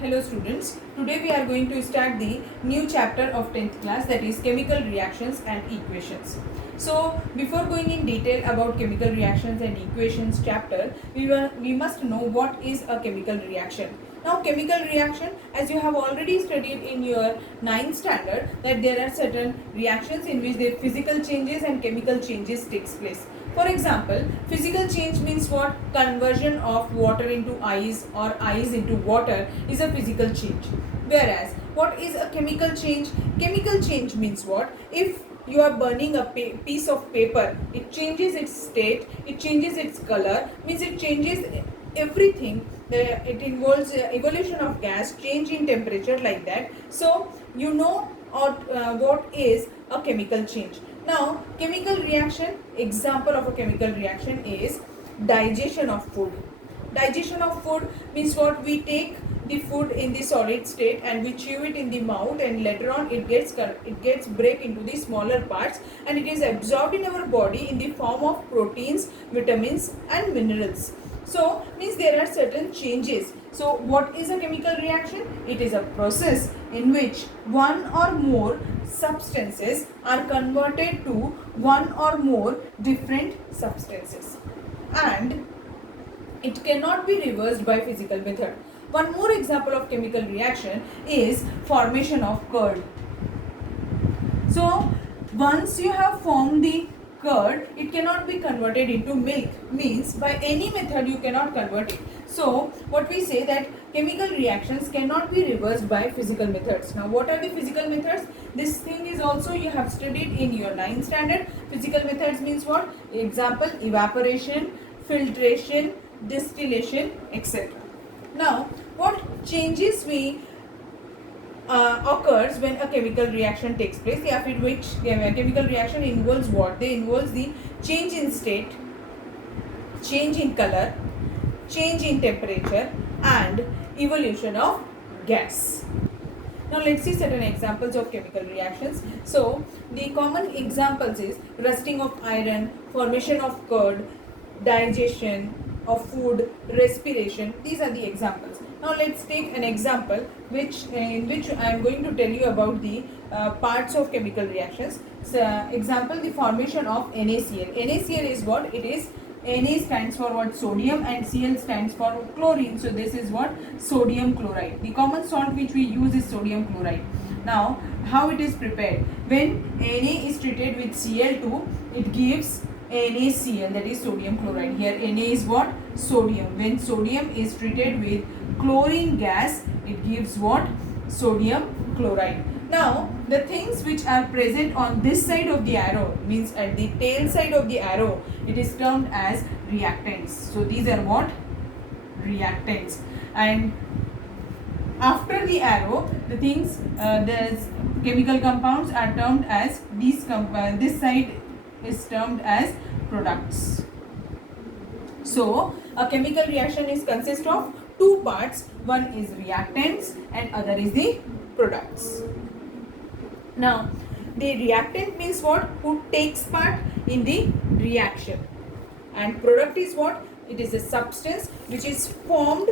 Hello students, today we are going to start the new chapter of 10th class, that is chemical reactions and equations. So before going in detail about chemical reactions and equations chapter, we must know what is a chemical reaction. Now chemical reaction, as you have already studied in your 9th standard, that there are certain reactions in which the physical changes and chemical changes takes place. For example, physical change means what? Conversion of water into ice or ice into water is a physical change. Whereas, what is a chemical change? Chemical change means what? If you are burning a piece of paper, it changes its state, it changes its color, means it changes everything. It involves evolution of gas, change in temperature, like that. So, you know what is a chemical change. Now, chemical reaction, example of a chemical reaction is digestion of food. Digestion of food means what? We take the food in the solid state and we chew it in the mouth, and later on it gets break into the smaller parts and it is absorbed in our body in the form of proteins, vitamins and minerals. So means there are certain changes. So what is a chemical reaction? It is a process in which one or more substances are converted to one or more different substances, and it cannot be reversed by physical method. One more example of chemical reaction is formation of curd. So once you have formed the curd, it cannot be converted into milk, means by any method you cannot convert it. So what we say, that chemical reactions cannot be reversed by physical methods. Now what are the physical methods? This thing is also you have studied in your 9th standard. Physical methods means what? Example, evaporation, filtration, distillation, etc. Now what changes occurs when a chemical reaction takes place? Yeah, which chemical reaction involves what? They involves the change in state, change in color, change in temperature and evolution of gas. Now let's see certain examples of chemical reactions. So the common examples is rusting of iron, formation of curd, digestion of food, respiration. These are the examples. Now let's take an example in which I am going to tell you about the parts of chemical reactions. So, example, the formation of NaCl. NaCl is what? It is Na stands for what? Sodium, and Cl stands for chlorine. So this is what? Sodium chloride. The common salt which we use is sodium chloride. Now how it is prepared? When Na is treated with Cl2, it gives NaCl, that is sodium chloride. Here Na is what? Sodium. When sodium is treated with chlorine gas, it gives what? Sodium chloride. Now the things which are present on this side of the arrow, means at the tail side of the arrow, it is termed as reactants. So these are what? Reactants. And after the arrow, the things, the chemical compounds are termed as these. This side is termed as products. So a chemical reaction is consist of two parts. One is reactants and other is the products. Now the reactant means what? Who takes part in the reaction, and product is what? It is a substance which is formed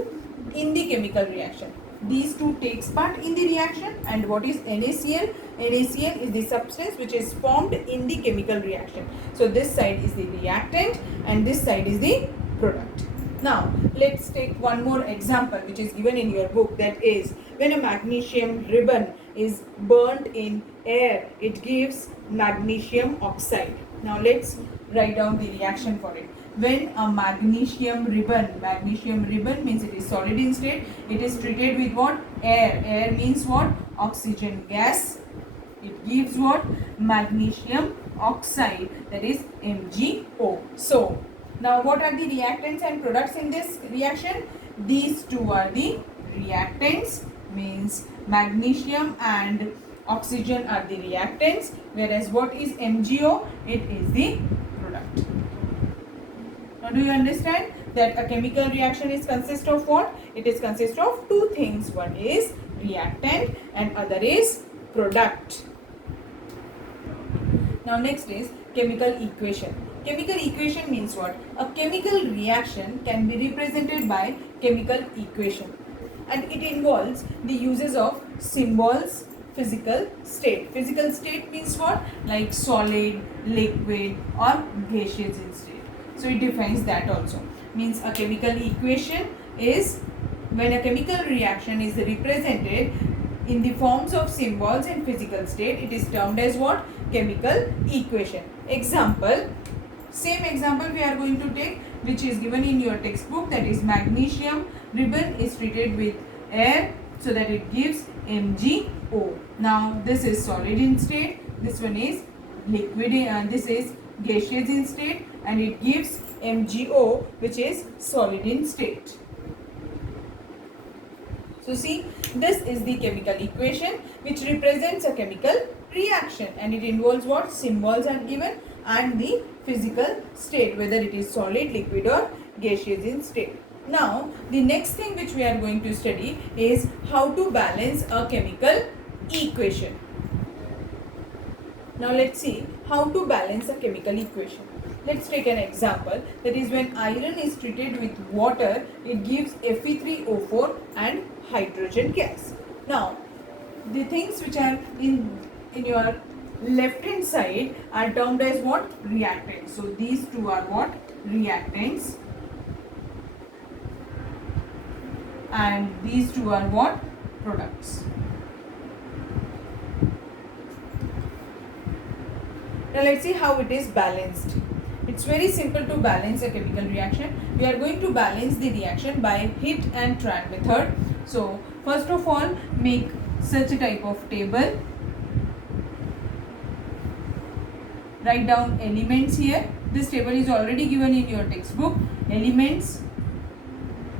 in the chemical reaction. These two takes part in the reaction. And what is NaCl? NaCl is the substance which is formed in the chemical reaction. So this side is the reactant and this side is the product. Now let's take one more example which is given in your book, that is when a magnesium ribbon is burnt in air, it gives magnesium oxide. Now let's write down the reaction for it. When a magnesium ribbon means it is solid in state, it is treated with what? Air. Air means what? Oxygen gas. It gives what? Magnesium oxide, that is MgO. So now what are the reactants and products in this reaction? These two are the reactants, means magnesium and oxygen are the reactants, whereas what is MgO? It is the product. Now do you understand that a chemical reaction is consist of what? It is consist of two things. One is reactant and other is product. Now next is chemical equation. Chemical equation means what? A chemical reaction can be represented by chemical equation. and it involves the uses of symbols. Physical state. Physical state means what? Like solid, liquid or gaseous in state. So it defines that also. Means a chemical equation is when a chemical reaction is represented in the forms of symbols and physical state, it is termed as what? Chemical equation. Example, same example we are going to take, which is given in your textbook, that is magnesium ribbon is treated with air so that it gives MgO. Now this is solid in state, this one is liquid and this is gaseous in state, and it gives MgO, which is solid in state. So see, this is the chemical equation which represents a chemical reaction, and it involves what? Symbols are given and the physical state, whether it is solid, liquid or gaseous in state. Now the next thing which we are going to study is how to balance a chemical equation. Now let's see how to balance a chemical equation. Let's take an example, that is when iron is treated with water, it gives Fe3O4 and hydrogen gas. Now the things which are in your left hand side are termed as what? Reactants. So these two are what? Reactants, and these two are what? Products. Now let's see how it is balanced. It's very simple to balance a chemical reaction. We are going to balance the reaction by hit and try method. So first of all, make such a type of table. Write down elements here. This table is already given in your textbook. Elements,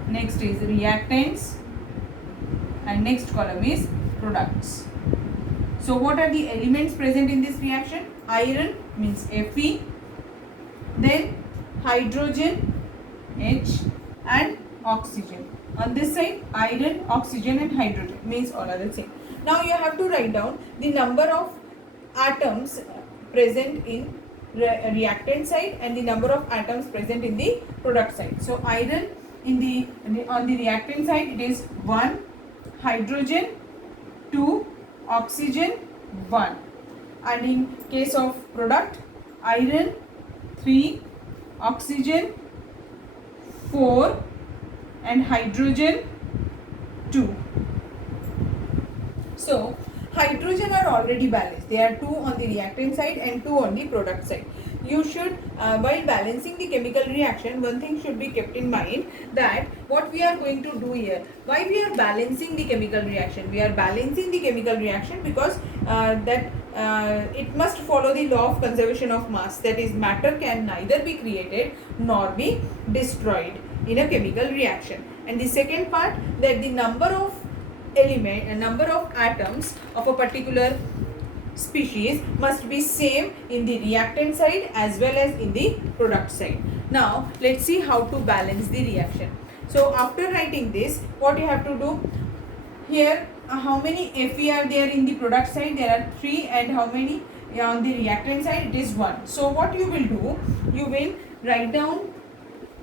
next is reactants, and next column is products. So what are the elements present in this reaction? Iron means Fe, then hydrogen H and oxygen. On this side, iron, oxygen and hydrogen means all are the same. Now you have to write down the number of atoms present in reactant side and the number of atoms present in the product side. So iron on the reactant side it is 1, hydrogen 2, oxygen 1, and in case of product, iron 3, oxygen 4 and hydrogen 2. So hydrogen are already balanced. There are 2 on the reactant side and 2 on the product side. You should, while balancing the chemical reaction, one thing should be kept in mind, that what we are going to do here, why we are balancing the chemical reaction? We are balancing the chemical reaction because it must follow the law of conservation of mass. That is, matter can neither be created nor be destroyed in a chemical reaction. And the second part, that the number of atoms of a particular species must be same in the reactant side as well as in the product side. Now let's see how to balance the reaction. So after writing this, what you have to do here, how many Fe are there in the product side? There are 3, and how many on the reactant side? It is 1. So what you will do, you will write down,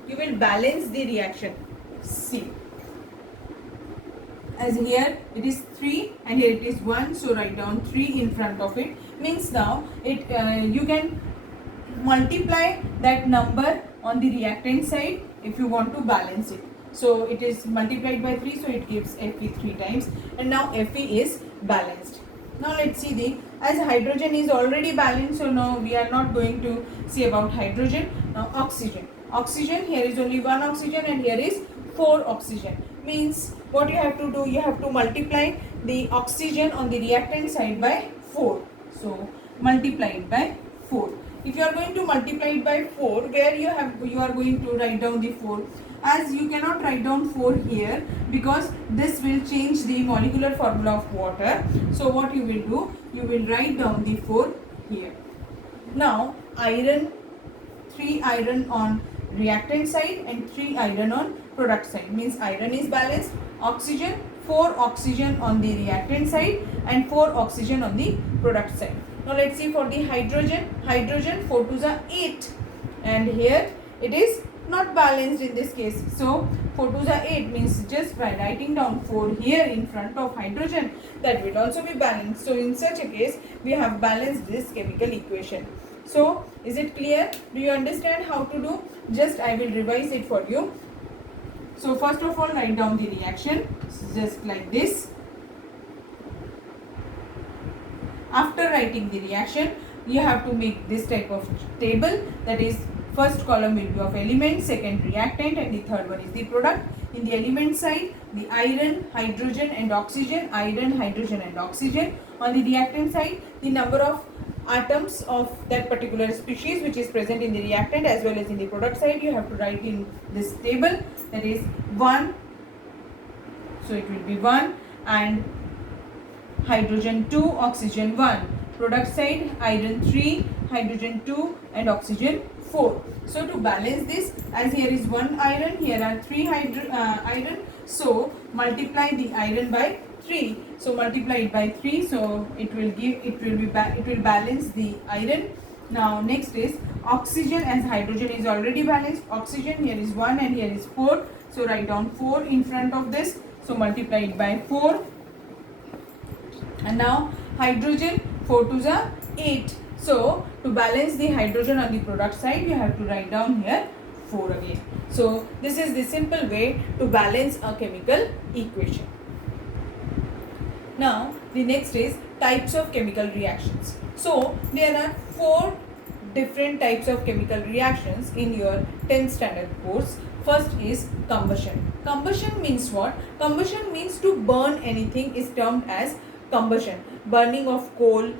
you will balance the reaction. See, as here it is 3 and here it is 1, so write down 3 in front of it. Means now you can multiply that number on the reactant side if you want to balance it. So it is multiplied by 3, so it gives Fe 3 times, and now Fe is balanced. Now let's see as hydrogen is already balanced, so now we are not going to see about hydrogen. Now oxygen. Oxygen, here is only 1 oxygen and here is 4 oxygen. Means what you have to do, you have to multiply the oxygen on the reactant side by 4. So multiply it by 4. If you are going to multiply it by 4, where you are going to write down the 4, as you cannot write down 4 here because this will change the molecular formula of water. So what you will do, you will write down the 4 here. Now iron, 3 iron on reactant side and 3 iron on product side, means iron is balanced. Oxygen, 4 oxygen on the reactant side and 4 oxygen on the product side. Now let's see for the hydrogen. Hydrogen 4 2s are 8, and here it is not balanced in this case. So 4 2s are 8 means just by writing down 4 here in front of hydrogen, that will also be balanced. So in such a case, we have balanced this chemical equation. So is it clear? Do you understand how to do? Just I will revise it for you. So first of all, write down the reaction just like this. After writing the reaction, you have to make this type of table, that is first column will be of element, second reactant, and the third one is the product. In the element side, the iron, hydrogen and oxygen, iron, hydrogen and oxygen. On the reactant side, the number of atoms of that particular species which is present in the reactant, as well as in the product side you have to write in this table, that is 1, so it will be 1, and hydrogen 2, oxygen 1. Product side, iron 3, hydrogen 2 and oxygen 4. So to balance this, as here is 1 iron, here are 3 iron, so multiply the iron by 3. So multiply it by 3, so it will balance the iron. Now next is oxygen, as hydrogen is already balanced. Oxygen, here is 1 and here is 4. So write down 4 in front of this. So multiply it by 4. And now hydrogen, 4 2s are 8. So to balance the hydrogen on the product side, you have to write down here 4 again. So this is the simple way to balance a chemical equation. Now the next is types of chemical reactions. So there are 4 different types of chemical reactions in your 10th standard course. First is combustion. Combustion means what? Combustion means to burn anything is termed as combustion. Burning of coal,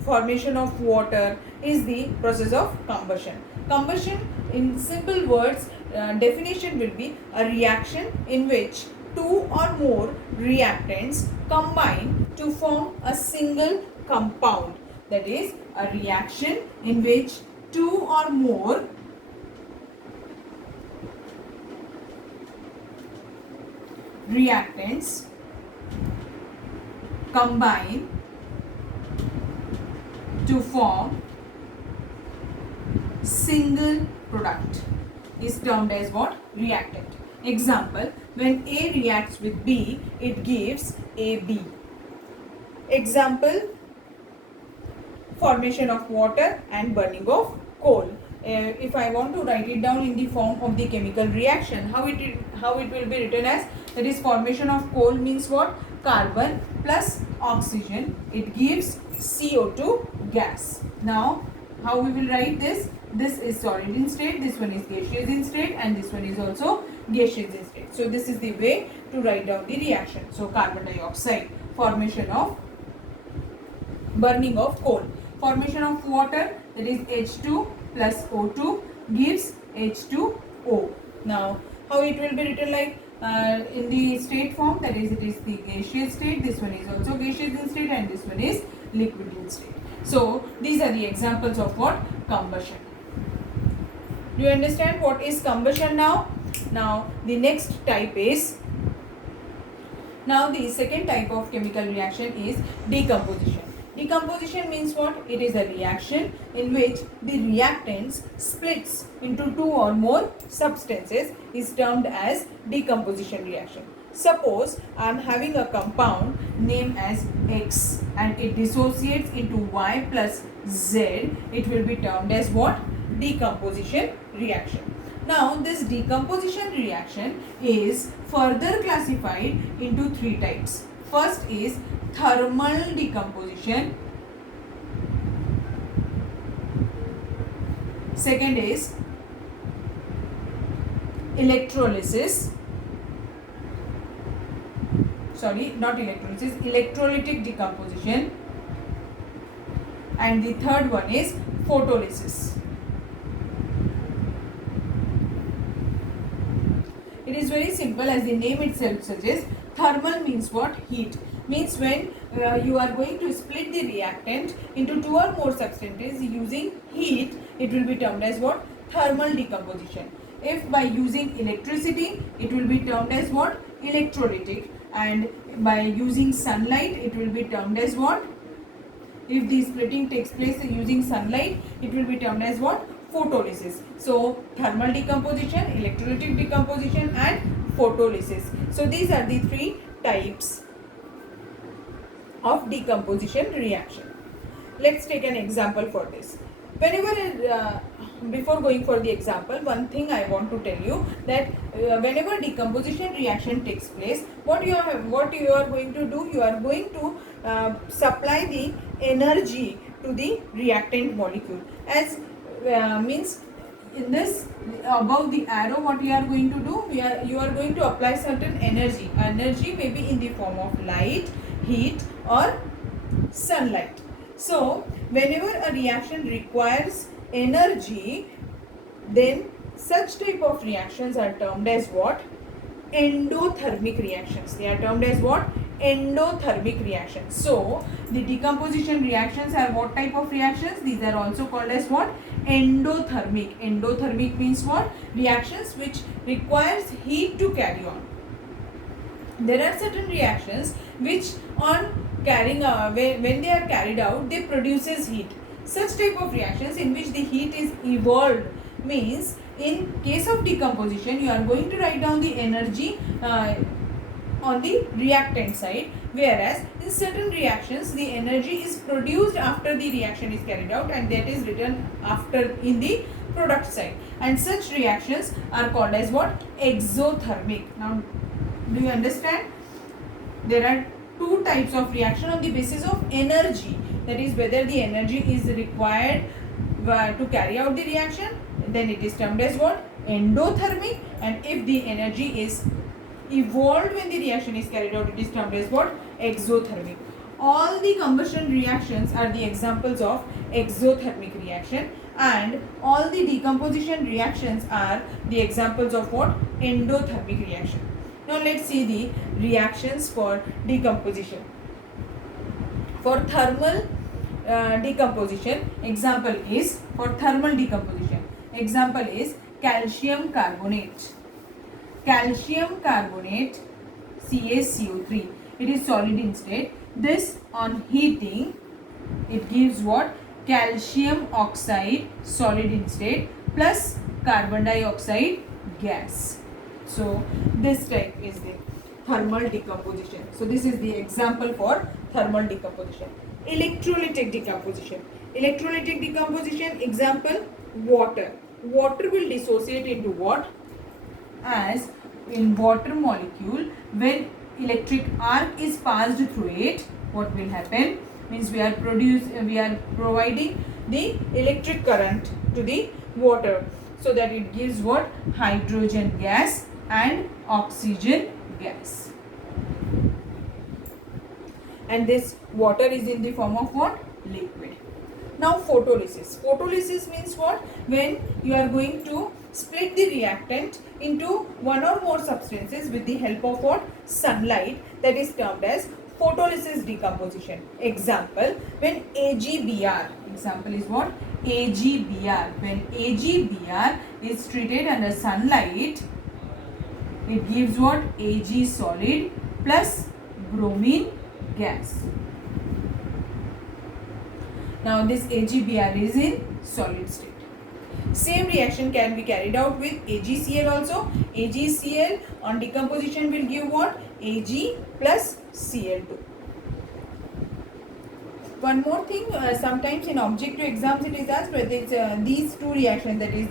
formation of water is the process of combustion. Combustion, in simple words, definition will be a reaction in which 2 or more reactants combine to form a single compound. That is a reaction in which 2 or more reactants combine to form single product is termed as what? Reactant. Example, when A reacts with B, it gives AB. Example, formation of water and burning of coal. If I want to write it down in the form of the chemical reaction, how it will be written as, that is formation of coal means what? Carbon plus oxygen, it gives CO2 gas. Now how we will write this? This is solid in state, this one is gaseous in state, and this one is also gaseous in state. So this is the way to write down the reaction. So carbon dioxide, formation of burning of coal. Formation of water, that is H2 plus O2 gives H2O. Now how it will be written, like in the state form, that is it is the gaseous state, this one is also gaseous in state, and this one is liquid in state. So these are the examples of what? Combustion. Do you understand what is combustion now? Now the next type is, now the second type of chemical reaction is decomposition. Decomposition means what? It is a reaction in which the reactants splits into 2 or more substances is termed as decomposition reaction. Suppose I am having a compound named as X and it dissociates into Y plus Z, it will be termed as what? Decomposition reaction. Now this decomposition reaction is further classified into 3 types. First is thermal decomposition. Second is electrolysis. Sorry, not electrolysis, electrolytic decomposition. And the third one is photolysis. It is very simple, as the name itself suggests. Thermal means what? Heat. Means when you are going to split the reactant into 2 or more substances using heat, it will be termed as what? Thermal decomposition. If by using electricity, it will be termed as what? Electrolytic. And by using sunlight, it will be termed as what? If the splitting takes place using sunlight, it will be termed as what? Photolysis. So thermal decomposition, electrolytic decomposition and photolysis. So these are the three types of decomposition reaction. Let's take an example for this. Whenever before going for the example, one thing I want to tell you that whenever decomposition reaction takes place, what you are going to do, you are going to supply the energy to the reactant molecule, as means in this above the arrow, what you are going to do, you are going to apply certain energy maybe in the form of light, heat or sunlight. So whenever a reaction requires energy, then such type of reactions are termed as what? Endothermic reactions. They are termed as what? Endothermic reactions. So the decomposition reactions are what type of reactions? These are also called as what? Endothermic. Endothermic means what? Reactions which requires heat to carry on. There are certain reactions which on carrying when they are carried out, they produces heat. Such type of reactions in which the heat is evolved, means in case of decomposition, you are going to write down the energy on the reactant side, whereas in certain reactions the energy is produced after the reaction is carried out, and that is written after in the product side, and such reactions are called as what? Exothermic. Now do you understand? There are two types of reaction on the basis of energy, that is whether the energy is required to carry out the reaction, then it is termed as what? Endothermic. And if the energy is evolved when the reaction is carried out, it is termed as what? Exothermic. All the combustion reactions are the examples of exothermic reaction, and all the decomposition reactions are the examples of what? Endothermic reaction. Now let's see the reactions for decomposition. For thermal decomposition, example is, for thermal decomposition, example is calcium carbonate. Calcium carbonate CaCO3. It is solid in state. This on heating, it gives what? Calcium oxide solid in state plus carbon dioxide gas. So this type is the thermal decomposition. So this is the example for thermal decomposition. Electrolytic decomposition. Electrolytic decomposition, example water. Water will dissociate into what? As in water molecule, when electric arc is passed through it, what will happen? Means we are providing the electric current to the water, so that it gives what? Hydrogen gas and oxygen gas. And this water is in the form of what? Liquid. Now photolysis. Photolysis means what? When you are going to split the reactant into one or more substances with the help of what? Sunlight. That is termed as photolysis decomposition. Example, when AgBr, example is what? AgBr. When AgBr is treated under sunlight, it gives what? Ag solid plus bromine gas. Now this AgBr is in solid state. Same reaction can be carried out with AgCl also. AgCl on decomposition will give what? Ag plus Cl2. One more thing, sometimes in objective exams it is asked whether it's, these two reactions, that is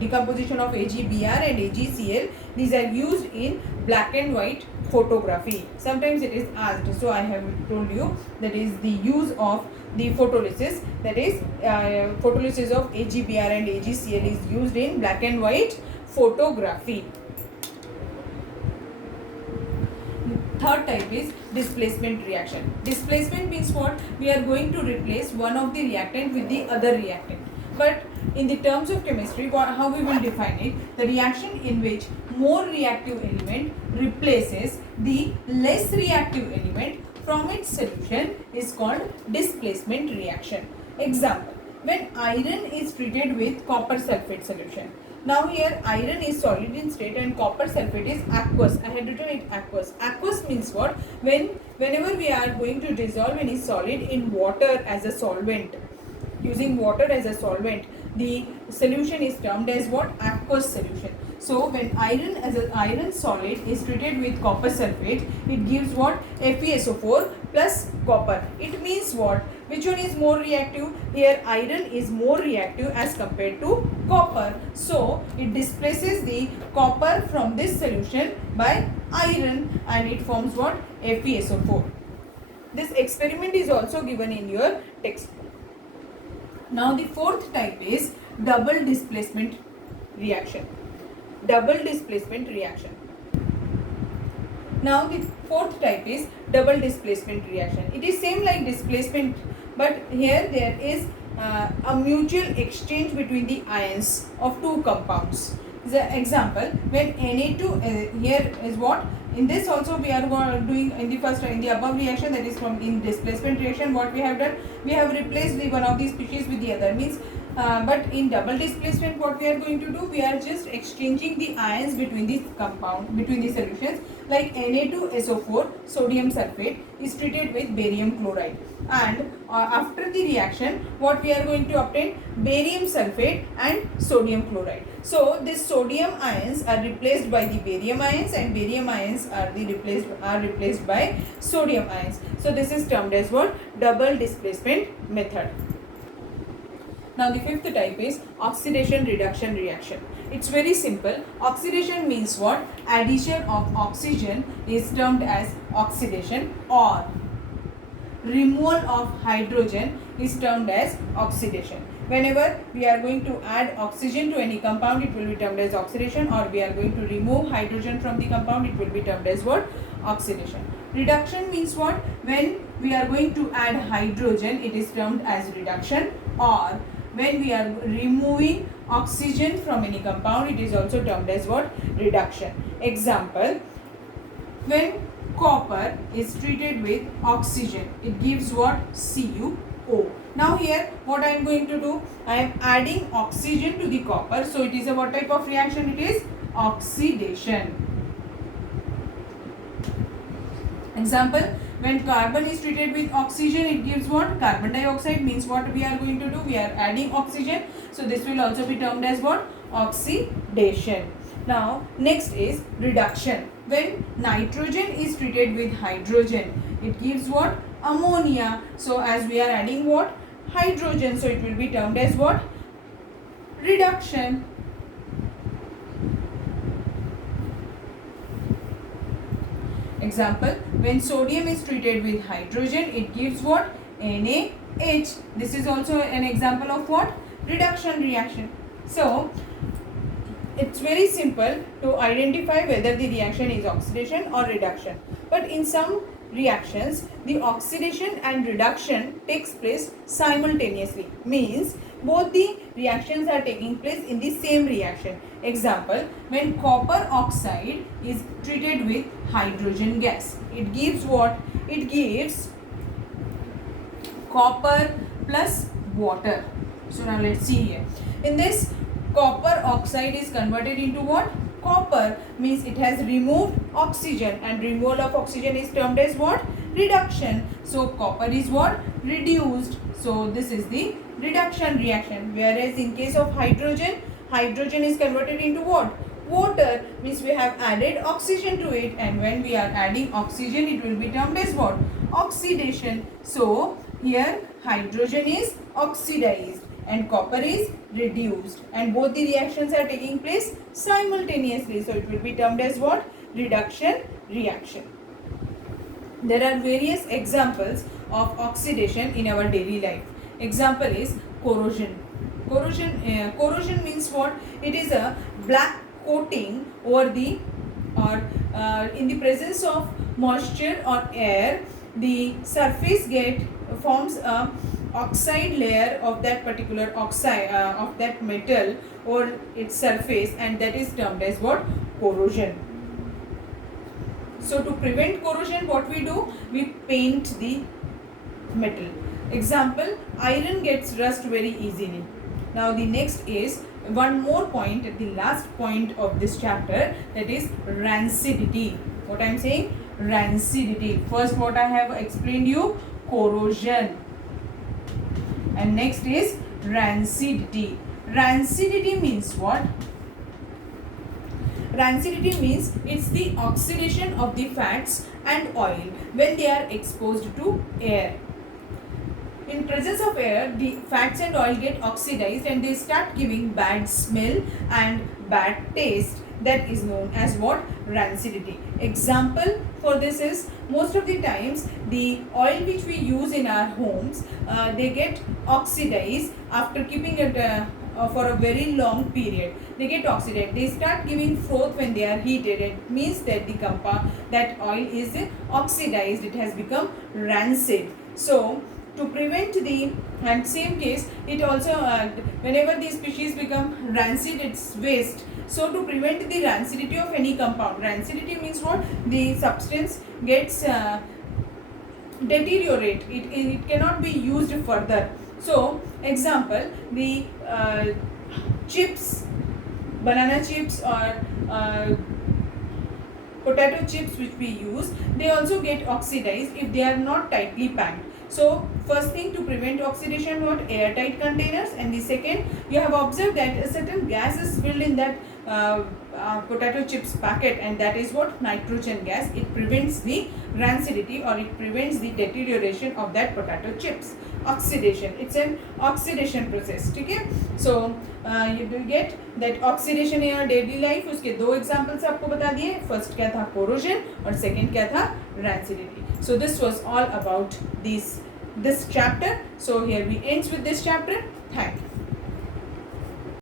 decomposition of AgBr and AgCl, these are used in black and white photography. Sometimes it is asked, so I have told you that is the use of the photolysis, that is photolysis of AgBr and AgCl is used in black and white photography. Third type is displacement reaction. Displacement means what? We are going to replace one of the reactant with the other reactant. But in the terms of chemistry, how we will define it? The reaction in which more reactive element replaces the less reactive element from its solution is called displacement reaction. Example, when iron is treated with copper sulfate solution. Now here iron is solid in state and copper sulfate is aqueous. I had written it aqueous. Aqueous means what? Whenever we are going to dissolve any solid in water as a solvent, using water as a solvent, the solution is termed as what? Aqueous solution. So when iron as an iron solid is treated with copper sulfate, it gives what? FeSO4 plus copper. It means what? Which one is more reactive? Here iron is more reactive as compared to copper. So it displaces the copper from this solution by iron and it forms what? FeSO4. This experiment is also given in your textbook. Now the fourth type is double displacement reaction. Double displacement reaction. Now the fourth type is double displacement reaction. It is same like displacement, but here there is a mutual exchange between the ions of two compounds. The example, when Na2 here is what? In this also we are doing in the above reaction, that is from in displacement reaction, what we have done, we have replaced the one of the species with the other, means but in double displacement what we are going to do, we are just exchanging the ions between the compound, between the solutions, like Na2SO4 sodium sulfate is treated with barium chloride, and after the reaction what we are going to obtain? Barium sulfate and sodium chloride. So this sodium ions are replaced by the barium ions and barium ions are replaced by sodium ions. So this is termed as what? Double displacement method. Now the fifth type is oxidation reduction reaction. It's very simple. Oxidation means what? Addition of oxygen is termed as oxidation, or removal of hydrogen is termed as oxidation. Whenever we are going to add oxygen to any compound, it will be termed as oxidation, or we are going to remove hydrogen from the compound, it will be termed as what? Oxidation. Reduction means what? When we are going to add hydrogen, it is termed as reduction, or when we are removing oxygen from any compound, it is also termed as what? Reduction. Example, when copper is treated with oxygen, it gives what? CuO. Now here what I am going to do, I am adding oxygen to the copper, so it is a what type of reaction? It is oxidation. Example, when carbon is treated with oxygen, it gives what? Carbon dioxide. Means what we are going to do, we are adding oxygen, so this will also be termed as what? Oxidation. Now next is reduction. When nitrogen is treated with hydrogen, it gives what? Ammonia. So as we are adding what? Hydrogen, so it will be termed as what? Reduction. Example, when sodium is treated with hydrogen, it gives what? NaH. This is also an example of what? Reduction reaction. So it's very simple to identify whether the reaction is oxidation or reduction. But in some reactions, the oxidation and reduction takes place simultaneously. Means both the reactions are taking place in the same reaction. Example, when copper oxide is treated with hydrogen gas, it gives what? It gives copper plus water. So now let's see here. In this, copper oxide is converted into what? Copper, means it has removed oxygen, and removal of oxygen is termed as what? Reduction. So copper is what? Reduced. So this is the reduction reaction. Whereas in case of hydrogen, hydrogen is converted into what? Water, means we have added oxygen to it, and when we are adding oxygen, it will be termed as what? Oxidation. So here hydrogen is oxidized and copper is reduced, and both the reactions are taking place simultaneously, so it will be termed as what? Reduction reaction. There are various examples of oxidation in our daily life. Example is corrosion. Corrosion means what? It is a black coating over the, or in the presence of moisture or air, the surface forms a oxide layer of that particular oxide of that metal or its surface, and that is termed as what? Corrosion. So to prevent corrosion, what we do? We paint the metal. Example, iron gets rust very easily. Now the next is one more point, the last point of this chapter, that is rancidity. What I am saying? Rancidity. First what I have explained you? Corrosion. And next is rancidity. Rancidity means what? rancidity means it's the oxidation of the fats and oil when they are exposed to air. In presence of air, the fats and oil get oxidized and they start giving bad smell and bad taste. That is known as what? Rancidity. Example for this is, most of the times the oil which we use in our homes, they get oxidized after keeping it for a very long period. They get oxidized. They start giving froth when they are heated. It means that the that oil is oxidized. It has become rancid. So to prevent the, and same case it also whenever the species become rancid, it's waste. So to prevent the rancidity of any compound, rancidity means what? The substance gets deteriorate. It cannot be used further. So example, the chips, banana chips or potato chips which we use, they also get oxidized if they are not tightly packed. So first thing to prevent oxidation, what? Airtight containers. And the second, you have observed that a certain gas is filled in that potato chips packet, and that is what? Nitrogen gas. It prevents the rancidity or it prevents the deterioration of that potato chips. Oxidation, it's an oxidation process. ठीक है? So you will get that oxidation in our daily life. उसके दो examples आपको बता दिए. First क्या था? Corrosion, और second क्या था? Rancidity. So this was all about this chapter. So here we ends with this chapter. Thank you.